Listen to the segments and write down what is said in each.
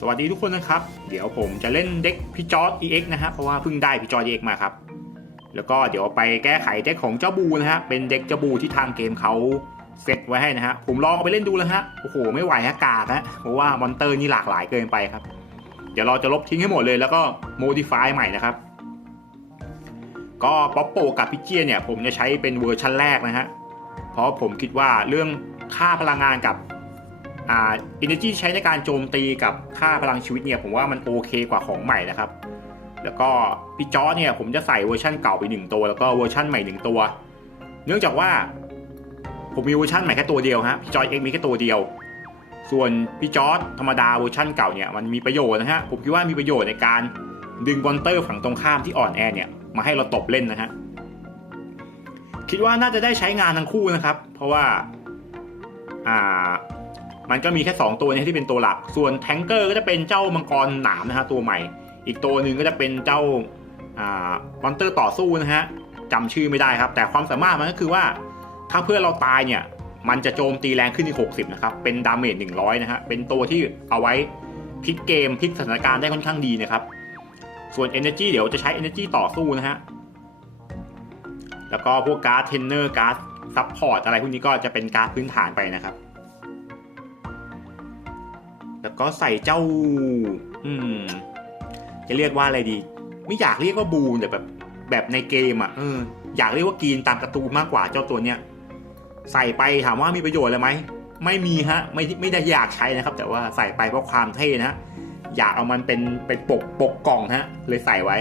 สวัสดีทุกคนนะครับ เดี๋ยวผมจะเล่นเด็กพี่จอร์ด EX นะฮะเพราะว่าเพิ่งได้พี่จอร์ด EX มาครับ แล้วก็เดี๋ยวไปแก้ไขเด็กของเจ้าบูนะฮะเป็นเด็กเจ้าบูที่ทางเกมเขาเซตไว้ให้นะฮะผมลองเอาไปเล่นดูแล้วฮะโอ้โหไม่ไหวฮะกากฮะเพราะว่ามอนเตอร์นี่หลากหลายเกินไปครับ เดี๋ยวเราจะลบทิ้งให้หมดเลยแล้วก็โมดิฟายใหม่นะครับ ก็ป๊อปโปกับพิเจียเนี่ยผมจะใช้เป็นเวอร์ชันแรกนะฮะเพราะผมคิดว่าเรื่องค่าพลังงานกับ อ่า energy ใช้ในการโจมตีกับค่าพลังชีวิตเนี่ยผมว่ามันโอเคกว่าของใหม่นะครับ แล้วก็พี่จอร์จเนี่ยผมจะใส่เวอร์ชันเก่าไปหนึ่งตัว แล้วก็เวอร์ชันใหม่หนึ่งตัว เนื่องจากว่าผมมีเวอร์ชันใหม่แค่ตัวเดียวฮะพี่จอร์จเองมีแค่ตัวเดียว ส่วนพี่จอร์จธรรมดาเวอร์ชันเก่าเนี่ยมันมีประโยชน์นะฮะผมคิดว่ามีประโยชน์ในการดึงบอลเตอร์ฝั่งตรงข้ามที่อ่อนแอเนี่ยมาให้เราตบเล่นนะฮะคิดว่าน่าจะได้ใช้งานทั้งคู่นะครับ เพราะว่าอ่า มันก็มีแค่ 2 ตัวเนี้ที่เป็นตัวหลัก ส่วนแทงเกอร์ก็จะเป็นเจ้ามังกรหนามนะฮะตัวใหม่ อีกตัวหนึ่งก็จะเป็นเจ้าอมอนเตอร์ต่อสู้นะฮะจำชื่อไม่ได้ครับ แต่ความสามารถมันก็คือว่า ถ้าเพื่อนเราตายเนี่ย มันจะโจมตีแรงขึ้นที่60 นะครับ เป็นดาเมจ100 นะฮะ เป็นตัวที่เอาไว้พลิกเกมพลิกสถานการณ์ได้ค่อนข้างดีนะครับ ส่วน Energy เดี๋ยวจะใช้ Energy ต่อสู้นะฮะ แล้วก็พวกการ์ดเทนเนอร์การ์ดซัพพอร์ตอะไรพวกนี้ก็จะเป็นการ์ดพื้นฐานไปนะครับ แล้วก็ใส่เจ้า อืม จะเรียกว่าอะไรดี ไม่อยากเรียกว่าบูแต่แบบแบบในเกมอะเอออยากเรียกว่ากีนตามการ์ตูนมากกว่าเจ้าตัวเนี้ยใส่ไปถามว่ามีประโยชน์อะไรไหมไม่มีฮะ ไม่ไม่ได้อยากใช้นะครับ แต่ว่าใส่ไปเพราะความเท่นะฮะอยากเอามันเป็นเป็นปกปกกล่องฮะ เลยใส่ไว้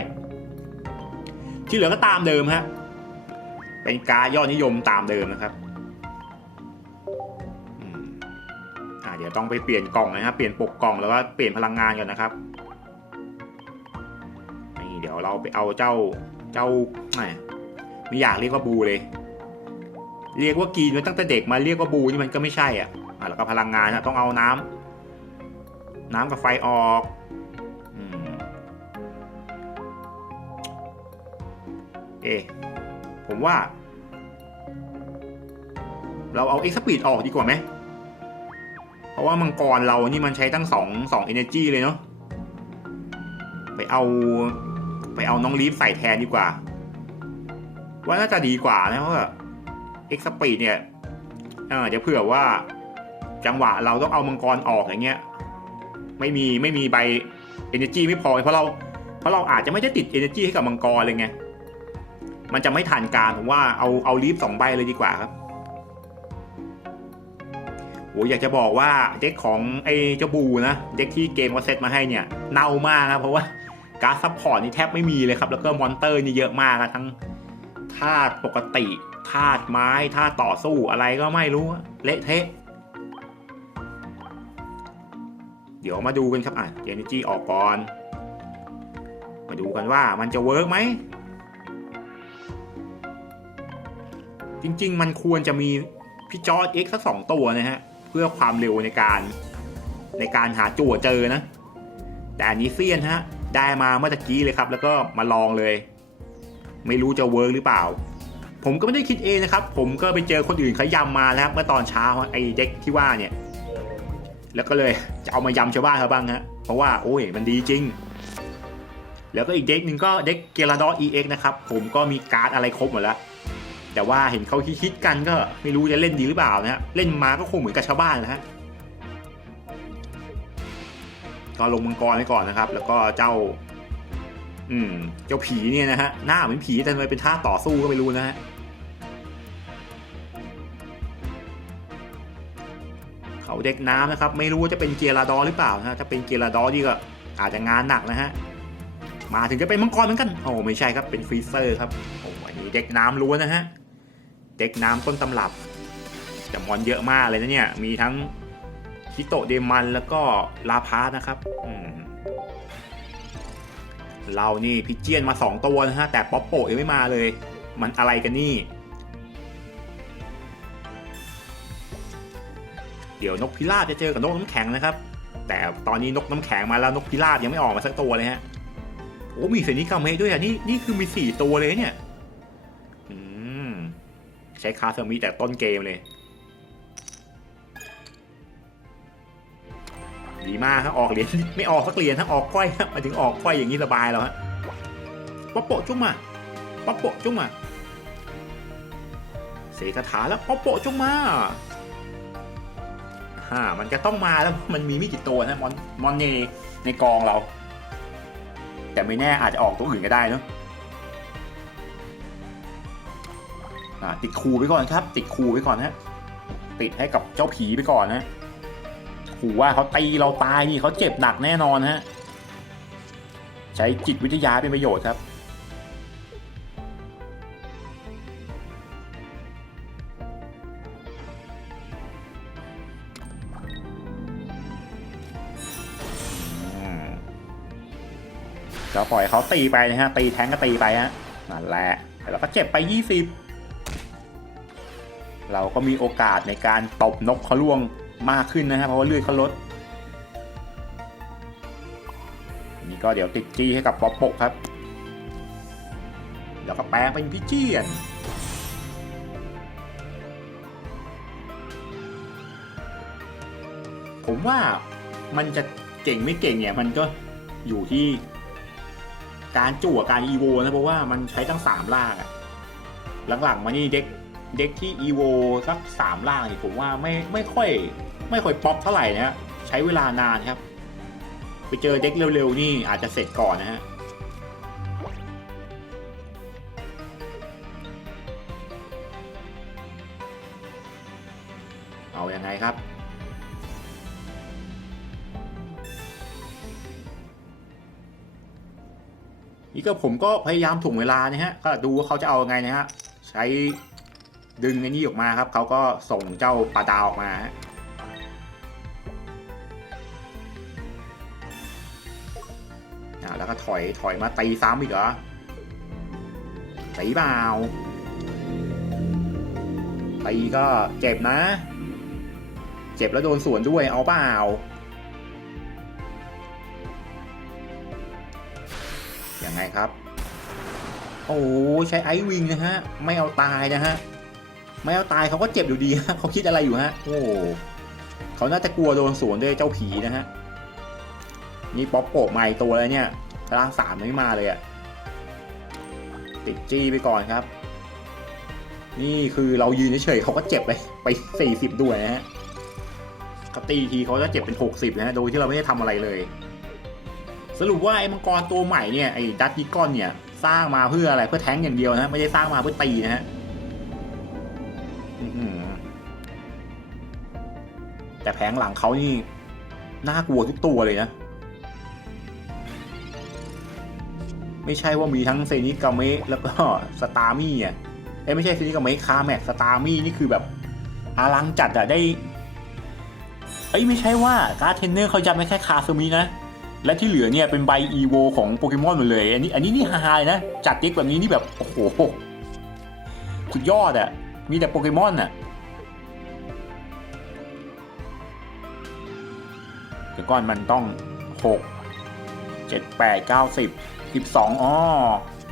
ที่เหลือก็ตามเดิมฮะ เป็นการดยอดนิยมตามเดิมนะครับ เดี๋ยวต้องไปเปลี่ยนกล่องนะครับ เปลี่ยนปกกล่องแล้วก็เปลี่ยนพลังงานก่อนนะครับ นี่เดี๋ยวเราไปเอาเจ้าเจ้าไม่อยากเรียกว่าบูเลย เรียกว่ากีนมาตั้งแต่เด็กมาเรียกว่าบูนี่มันก็ไม่ใช่อะอะแล้วก็พลังงานนะต้องเอาน้ำน้ำกับไฟออกอเอผมว่า เราเอาเอ็กซ์ปีดออกดีกว่าไหม ราะว่ามังกรเรานี่มันใช้ตั้งสองสองเอเนจีเลยเนาะไปเอาไปเอาน้องลีฟใส่แทนดีกว่า ว่าน่าจะดีกว่านะเพราะว่าเอ็กซ์ปีดเนี่ยเออเดี๋ยวเผื่อว่าจังหวะเราต้องเอามังกรออกอย่างเงี้ยไม่มีไม่มีใบ Energy ไม่พอเพราะเราเพราะเราอาจจะไม่ได้ติด Energy ให้กับมังกรเลยไงมันจะไม่ทันการผมว่าเอาเอาลีฟสองใบเลยดีกว่าครับ โอ้อยากจะบอกว่าเด็กของไอ้เจ้าบูนะเด็กที่เกมเขาเซตมาให้เนี่ยเน่ามากครับเพราะว่าการซัพพอร์ตนี่แทบไม่มีเลยครับ แล้วก็มอนเตอร์นี่เยอะมากครับทั้งธาตุปกติธาตุไม้ธาตุต่อสู้อะไรก็ไม่รู้เละเทะ เดี๋ยวมาดูกันครับอะเจนจีออกก่อน มาดูกันว่ามันจะเวิร์กไหมจริง ๆ มันควรจะมีพี่จอร์ด X สักสองตัวนะฮะ เพื่อความเร็วในการในการหาจั่วเจอนะ แต่อันนี้เซียนฮะ ได้มาเมื่อตะกี้เลยครับ แล้วก็มาลองเลย ไม่รู้จะเวิร์กหรือเปล่า ผมก็ไม่ได้คิดเองนะครับ ผมก็ไปเจอคนอื่นเขายำมานะครับ เมื่อตอนเช้าไอ้เด็กที่ว่าเนี่ย แล้วก็เลยจะเอามายำชาวบ้านเขาบ้างฮะ เพราะว่าโอ้ยมันดีจริง แล้วก็อีกเด็กหนึ่งก็เด็กเกลาดอ EX นะครับ ผมก็มีการ์ดอะไรครบหมดแล้ว แต่ว่าเห็นเขาคิดกันก็ไม่รู้จะเล่นดีหรือเปล่านะฮะเล่นมาก็คงเหมือนกับชาวบ้านนะฮะก็ลงมังกรไว้ก่อนนะครับ แล้วก็เจ้า อืม เจ้าผีเนี่ยนะฮะหน้าเหมือนผีแต่ทำไมเป็นท่าต่อสู้ก็ไม่รู้นะฮะเขาเด็กน้ำนะครับ ไม่รู้ว่าจะเป็นเกียร์ลาดอหรือเปล่านะฮะถ้าเป็นเกียร์ลาดอนี่ก็อาจจะงานหนักนะฮะมาถึงจะเป็นมังกรเหมือนกันโอ้ไม่ใช่ครับเป็นฟรีเซอร์ครับโอ้อันนี้เด็กน้ำล้วนนะฮะ เด็กน้ำต้นตำรับแต่มอนเยอะมากเลยนะเนี่ย มีทั้งคิโตเดมันแล้วก็ลาพาสนะครับอืเรานี่พิเจียนมาสองตัวนะฮะ แต่ป๊อปโปยังไม่มาเลย มันอะไรกันนี่ เดี๋ยวนกพิราบจะเจอกับนกน้ำแข็งนะครับ แต่ตอนนี้นกน้ำแข็งมาแล้วนกพิราบยังไม่ออกมาสักตัวเลยฮะ โอ้มีเซนิคาเมด้วยอะนี่นี่คือมีสี่ตัวเลยเนี่ย ใช้คาเซมิแต่ต้นเกมเลย ดีมากครับออกเหรียญไม่ออกสักเหรียญถ้าออกก้อยครับมาถึงออกก้อยอย่างนี้สบายแล้วฮะป๊อปโปจุ้งมาป๊อปโปจุ้งมาเสกคาถาแล้วป๊อปโปจุ้งมาฮ่ามันจะต้องมาแล้วมันมีไม่กี่ตัวนะมอนมอนเนในกองเรา แต่ไม่แน่อาจจะออกตัวอื่นก็ได้เนาะ ติดคูไปก่อนครับ ติดคูไปก่อนฮะติดให้กับเจ้าผีไปก่อนนะขู่ว่าเขาตีเราตายนี่เขาเจ็บหนักแน่นอนฮะใช้จิตวิทยาเป็นประโยชน์ครับอืมก็ปล่อยเขาตีไปนะฮะตีแทงก็ตีไปฮะนั่นแหละแล้วก็เจ็บไป20 เราก็มีโอกาสในการตบนกเขาล่วงมากขึ้นนะฮะเพราะว่าเลือดเขาลดนี่ก็เดี๋ยวติดจี้ให้กับป๊อปปกครับ แล้วก็แปลงเป็นพิเจียนผมว่ามันจะเก่งไม่เก่งเนี่ยมันก็อยู่ที่การจั่วการอีโวนะเพราะว่ามันใช้ตั้งสามล่างอะหลังๆมานี่เด็ก เด็กที่อีโวสักสามล่างนี่ผมว่าไม่ไม่ค่อยไม่ค่อยป๊อปเท่าไหร่นะฮะใช้เวลานานครับ ไปเจอเด็กเร็วๆนี่อาจจะเสร็จก่อนนะฮะเอาอยัางไงครับนี่ก็ผมก็พยายามถ่วงเวลานะฮะก็ดูว่าเขาจะเอาไงนะฮะใช้ ดึงไอ้นี่ออกมาครับเขาก็ส่งเจ้าปลาดาวออกมาฮะแล้วก็ถอยถอยมาตีซ้ำอีกเหรอตีเปล่าตีก็เจ็บนะ เจ็บแล้วโดนสวนด้วยเอาเปล่ายังไงครับ โอ้ใช้ไอวิงนะฮะ ไม่เอาตายนะฮะ ไม่เอาตายเขาก็เจ็บอยู่ดีฮะเขาคิดอะไรอยู่ฮะ โอ้เขาน่าจะกลัวโดนสวนด้วยเจ้าผีนะฮะ นี่ป๊อปโปะใหม่ตัวแล้วเนี่ยร่างสามไม่มาเลยอะติดจี้ไปก่อนครับ นี่คือเรายืนเฉยๆเขาก็เจ็บไปไปสี่สิบด้วยนะฮะเขาตีทีเขาจะเจ็บเป็นหกสิบนะฮะ โดยที่เราไม่ได้ทำอะไรเลย สรุปว่าไอ้มังกรตัวใหม่เนี่ยไอ้ดัตติกอนเนี่ยสร้างมาเพื่ออะไรเพื่อแทงอย่างเดียวนะไม่ได้สร้างมาเพื่อตีนะฮะ แต่แผงหลังเขานี่น่ากลัวทุกตัวเลยนะ ไม่ใช่ว่ามีทั้งเซนิกาเมะแล้วก็สตาร์มี่อะเอ้ไม่ใช่เซนิกาเมะคาแม็กสตาร์มี่นี่คือแบบอาลังจัดอะได้เอ้ยไม่ใช่ว่าการ์เทนเนอร์เขาจำได้แค่คาซูมินะ และที่เหลือเนี่ยเป็นใบอีโวของโปเกมอนหมดเลย อันนี้อันนี้นี่ฮาๆเลยนะ จัดเด็กแบบนี้นี่แบบ โอ้โห สุดยอดอะมีแต่โปเกมอนอะ ก่อนมันต้องหกเจ็ดแปดเก้าสิบสิบสองอ๋อ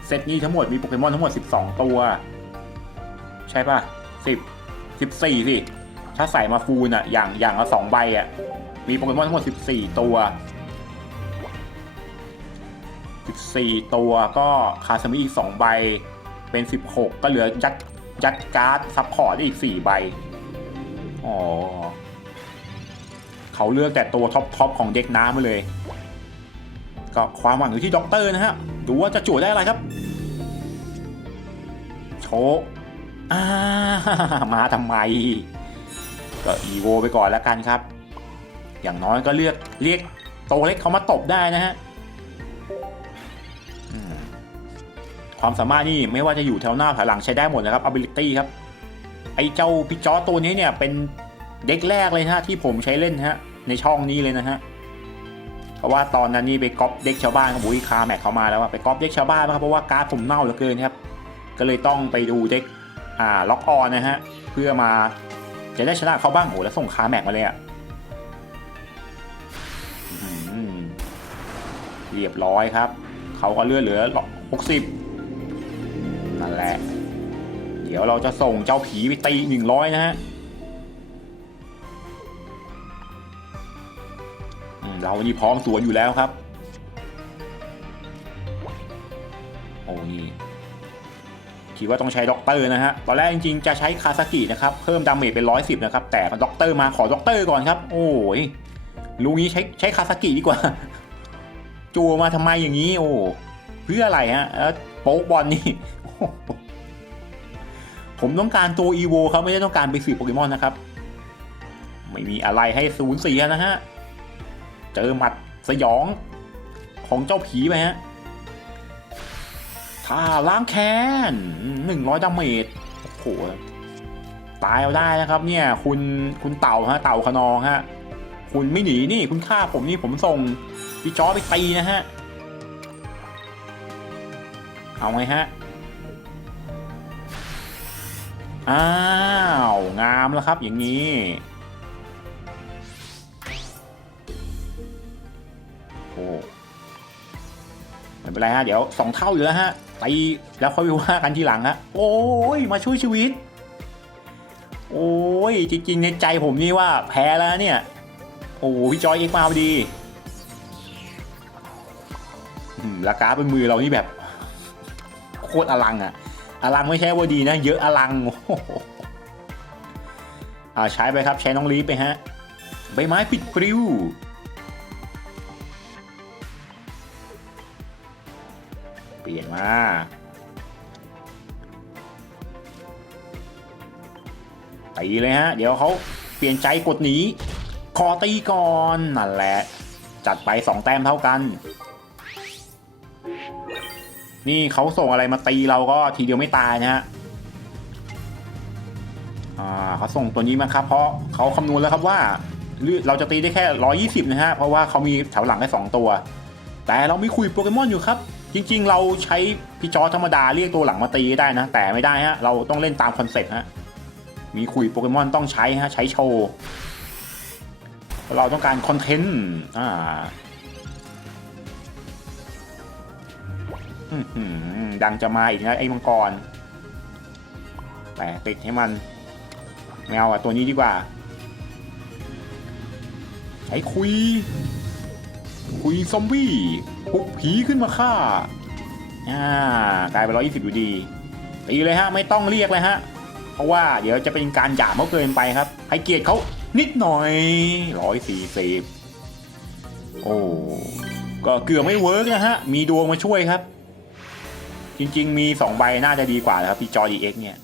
เซตนี้ทั้งหมดมีโปเกมอนทั้งหมดสิบสองตัว ใช่ป่ะสิบสิบสี่สิ ถ้าใส่มาฟูลอะอย่างอย่างละสองใบอะมีโปเกมอนทั้งหมดสิบสี่ตัว 14 ตัวก็คาสมิอีก 2 ใบ เป็น 16 ก็เหลือยัดยัดการ์ดซับพอร์ตอีก 4 ใบ อ๋อ เขาเลือกแต่ตัวท็อปทอปของเด็กน้ำมาเลย ก็ความหวังอยู่ที่ด็อกเตอร์นะฮะ ดูว่าจะจู่ได้อะไรครับ โชว์อ่ามาทำไม ก็อีโวไปก่อนแล้วกันครับ อย่างน้อยก็เลือกเรียกโตวเล็กเขามาตบได้นะฮะความสามารถนี่ไม่ว่าจะอยู่แถวหน้าแถวหลังใช้ได้หมดนะครับ ability ครับ ไอเจ้าพิจอตัวนี้เนี่ยเป็น เด็กแรกเลยนะฮะที่ผมใช้เล่นฮะในช่องนี้เลยนะฮะเพราะว่าตอนนั้นนี่ไปก๊อปเด็กชาวบ้านครับบุยคาแม็กเขามาแล้วอะไปก๊อปเด็กชาวบ้านนะครับเพราะว่าการ์ดผมเน่าเหลือเกินครับ ก็เลยต้องไปดูเด็กอ่าล็อกออนนะฮะเพื่อมาจะได้ชนะเขาบ้างโอ้แล้วส่งคาแม็กมาเลยอะอื้อหือเรียบร้อยครับ เขาก็เลือดเหลือ 60 นั่นแหละ เดี๋ยวเราจะส่งเจ้าผีไปตี 100 นะฮะ เรานี่พร้อมสวนอยู่แล้วครับ โอ้นี่คิดว่าต้องใช้ด็อกเตอร์นะฮะ ตอนแรกจริงๆ จะใช้คาซากินะครับ เพิ่มดาเมจเป็นร้อยสิบนะครับ แต่ด็อกเตอร์มาขอด็อกเตอร์ก่อนครับ โอ้ยลุงนี้ใช้ใช้คาซากิดีกว่า จูมาทำไมอย่างนี้ โอ้เพื่ออะไรฮะแล้วโป๊กบอลนี่ ผมต้องการตัวอีโวเขาไม่ได้ต้องการไปสืบโปเกมอนนะครับ ไม่มีอะไรให้ศูนย์เสียนะฮะ เจอหมัดสยองของเจ้าผีไปฮะถ้าล้างแค้นหนึ่งร้อยดาเมจโอ้โหตายเอาได้นะครับเนี่ยคุณคุณเต่าฮะเต่าขนองฮะคุณไม่หนีนี่คุณฆ่าผมนี่ผมส่งพี่จอไปตีนะฮะเอาไงฮะอ้าว งามแล้วครับอย่างนี้ โอ้ไม่เป็นไรฮะ เดี๋ยวสองเท่าอยู่แล้วฮะตีแล้วค่อยว่ากันทีหลังฮะ โอ้ยมาช่วยชีวิต โอ้ยจริงๆในใจผมนี่ว่าแพ้แล้วเนี่ย โอ้พี่จอยเอ็กมาพอดีอืมแล้วกาเป็นมือเรานี่แบบ โคตรอลังอะอลังไม่ใช่ว่าดีนะ เยอะอลังอ่าใช้ไปครับใช้น้องลีฟไปฮะ ใบไม้ปิดปลิว มาตีเลยฮะ เดี๋ยวเขาเปลี่ยนใจกดหนีขอตีก่อนนั่นแหละ จัดไปสองแต้มเท่ากัน นี่เขาส่งอะไรมาตีเราก็ทีเดียวไม่ตายนะฮะเขาส่งตัวนี้มาครับ เพราะเขาคำนวณแล้วครับว่าเลือดเราจะตีได้แค่ 120 นะฮะ เพราะว่าเขามีแถวหลังแค่2ตัว แต่เรามีคุยโปเกมอนอยู่ครับ จริงๆ เราใช้พี่จอธรรมดาเรียกตัวหลังมาตีได้นะ แต่ไม่ได้ฮะ เราต้องเล่นตามคอนเซ็ปต์ฮะ มีคุยโปเกมอนต้องใช้ฮะ ใช้โชว์ เราต้องการคอนเทนต์อ่าดังจะมาอีกนะไอ้มังกรแต่ติดให้มันแมวอะตัวนี้ดีกว่า ใช้คุย คุยซอมบี้ ปลุกผีขึ้นมาฆ่าอ่ากลายเป็นร้อยยี่สิบอยู่ดีตีเลยฮะไม่ต้องเรียกเลยฮะ เพราะว่าเดี๋ยวจะเป็นการหยามเขาเกินไปครับให้เกียรติเขานิดหน่อยร้อยสี่สิบโอ้ก็เกือบไม่เวิร์กนะฮะ มีดวงมาช่วยครับ จริง ๆ มี2ใบน่าจะดีกว่าครับพี่จอดีเอ็กเนี่ย